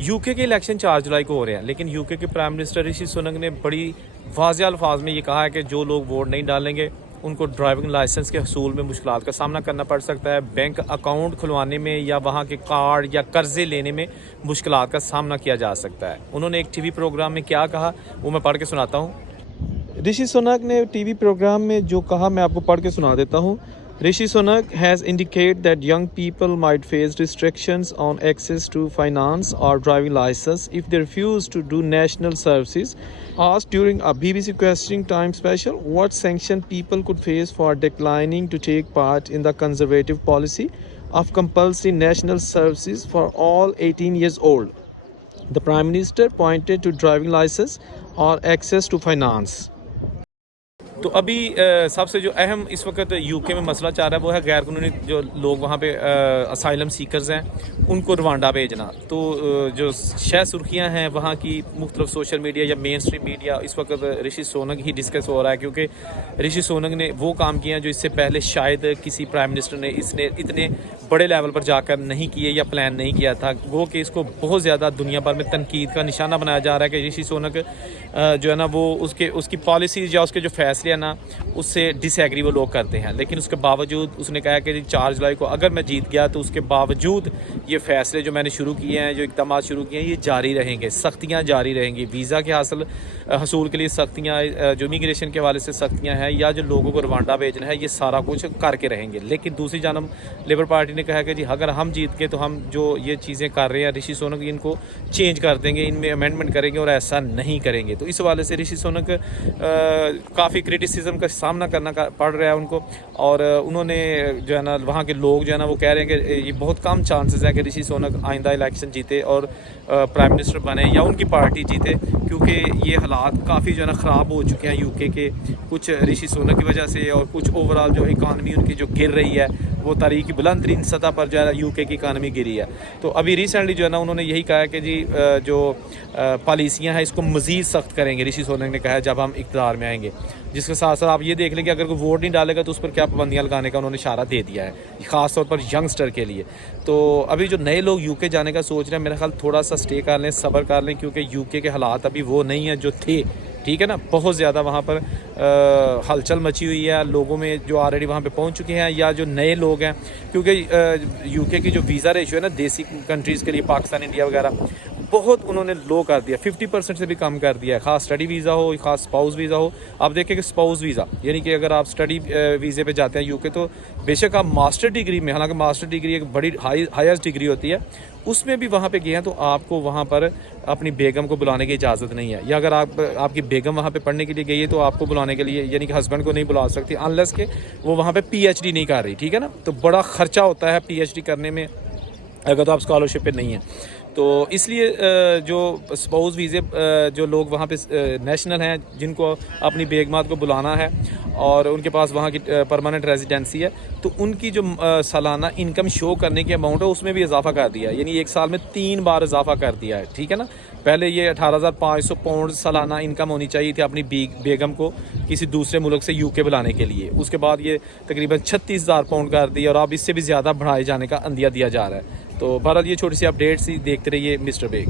UK के election 4 जुलाई को हो रहे हैं, लेकिन यूके के प्राइम मिनिस्टर ऋषि सुनक ने बड़ी वाज़ेह अल्फाज में ये कहा है कि जो लोग वोट नहीं डालेंगे उनको ड्राइविंग लाइसेंस के हसूल में मुश्किलात का सामना करना पड़ सकता है, बैंक अकाउंट खुलवाने में या वहाँ के कार्ड या कर्जे लेने में मुश्किलात का सामना किया जा सकता है। उन्होंने एक टीवी प्रोग्राम में क्या कहा वो मैं पढ़ के सुनाता हूँ। ऋषि सुनक ने टीवी प्रोग्राम में जो कहा मैं आपको पढ़ के सुना देता हूँ। Rishi Sunak has indicated that young people might face restrictions on access to finance or driving license if they refuse to do national services. Asked during a BBC Question Time special what sanction people could face for declining to take part in the conservative policy of compulsory national services for all 18 years old, the Prime Minister pointed to driving license or access to finance. तो अभी सबसे जो अहम इस वक्त UK में मसला चाह रहा है वो है गैर कानूनी जो लोग वहाँ पे असाइलम सीकर्स हैं उनको रवांडा भेजना। तो जो शह सुर्खियाँ हैं वहाँ की मुख्तलिफ सोशल मीडिया या मेन स्ट्रीम मीडिया इस वक्त ऋषि सुनक ही डिस्कस हो रहा है, क्योंकि ऋषि सुनक ने वो काम किए हैं जो इससे पहले शायद किसी प्राइम मिनिस्टर ने इसने इतने बड़े लेवल पर जाकर नहीं किए या प्लान नहीं किया था। वो कि इसको बहुत ज़्यादा दुनिया भर में तनकीद का निशाना बनाया जा रहा है कि ऋषि सुनक जो है ना वो उसकी पॉलिसीज़ या उसके जो फैसले हैं ना उससे डिसएग्री वो लोग करते हैं, लेकिन उसके बावजूद उसने कहा कि 4 जुलाई को अगर मैं जीत गया तो उसके बावजूद ये फैसले जो मैंने शुरू किए हैं, जो इक़दाम शुरू किए हैं, ये जारी रहेंगे, सख्तियाँ जारी रहेंगी। वीज़ा के हसूल के लिए सख्तियाँ, जो इमिग्रेशन के हवाले से सख्तियाँ हैं या जो लोगों को रवांडा भेजना है, ये सारा कुछ करके रहेंगे। लेकिन दूसरी जानब लेबर पार्टी ने कहा कि जी अगर हम जीत के तो हम जो ये चीज़ें कर रहे हैं ऋषि सुनक इनको चेंज कर देंगे, इनमें अमेंडमेंट करेंगे और ऐसा नहीं करेंगे। तो इस हवाले से ऋषि सुनक काफ़ी क्रिटिसिज्म का सामना करना पड़ रहा है उनको, और उन्होंने जो है ना वहाँ के लोग जो है ना वो कह रहे हैं कि ये बहुत कम चांसेस है कि ऋषि सुनक आइंदा इलेक्शन जीते और प्राइम मिनिस्टर बने या उनकी पार्टी जीते, क्योंकि ये हालात काफ़ी जो है ना ख़राब हो चुके हैं यूके के, कुछ ऋषि सुनक की वजह से और कुछ ओवरऑल जो इकानमी उनकी जो गिर रही है वो तारीख की बुलंद तरीन सतह पर जो है यूके की इकानमी गिरी है। तो अभी रिसेंटली जो है ना उन्होंने यही कहा है कि जी जो पॉलिसियाँ हैं इसको मज़ीद सख्त करेंगे, ऋषि सुनक ने कहा है, जब हम इक़्तिदार में आएंगे। जिसके साथ साथ आप ये देख लें कि अगर कोई वोट नहीं डालेगा तो उस पर क्या पाबंदियाँ लगाने का उन्होंने इशारा दे दिया है, ख़ास तौर पर यंगस्टर के लिए। तो अभी जो नए लोग यूके जाने का सोच रहे हैं, मेरा ख्याल थोड़ा सा स्टे कर लें, सब्र कर लें, क्योंकि यूके के हालात अभी वो नहीं है जो थे, ठीक है ना। बहुत ज़्यादा वहाँ पर हलचल मची हुई है, लोगों में जो ऑलरेडी वहाँ पे पहुँच चुके हैं या जो नए लोग हैं, क्योंकि यूके की जो वीज़ा रेशियो है ना देसी कंट्रीज़ के लिए, पाकिस्तान, इंडिया वगैरह, बहुत उन्होंने लो कर दिया, 50% से भी कम कर दिया है, ख़ास स्टडी वीज़ा हो, ख़ास स्पाउस वीज़ा हो। आप देखें कि स्पाउस वीज़ा यानी कि अगर आप स्टडी वीज़े पे जाते हैं यूके, तो बेशक आप मास्टर डिग्री में, हालांकि मास्टर डिग्री एक बड़ी हाईएस्ट डिग्री होती है, उसमें भी वहाँ पे गए हैं तो आपको वहाँ पर अपनी बेगम को बुलाने की इजाज़त नहीं है, या अगर आपकी बेगम वहाँ पे पढ़ने के लिए गई है तो आपको बुलाने के लिए यानी कि हस्बैंड को नहीं बुला सकती अनलेस के वो वहाँ पे PhD नहीं कर रही, ठीक है ना। तो बड़ा ख़र्चा होता है PhD करने में अगर तो आप स्कॉलरशिप पे नहीं हैं। तो इसलिए जो स्पाउस वीज़े जो लोग वहाँ पे नेशनल हैं, जिनको अपनी बेगमात को बुलाना है और उनके पास वहाँ की परमानेंट रेजिडेंसी है, तो उनकी जो सालाना इनकम शो करने की अमाउंट है उसमें भी इजाफा कर दिया है, यानी एक साल में 3 बार इजाफा कर दिया है, ठीक है ना। पहले ये 18,500 पाउंड सालाना इनकम होनी चाहिए थी अपनी बेगम को किसी दूसरे मुल्क से यूके बुलाने के लिए, उसके बाद ये तकरीबन 36,000 पाउंड कर दी और अब इससे भी ज़्यादा बढ़ाए जाने का अंदिया दिया जा रहा है। तो बहरहाल ये छोटी सी अपडेट्स ही देखते रहिए मिस्टर बेग।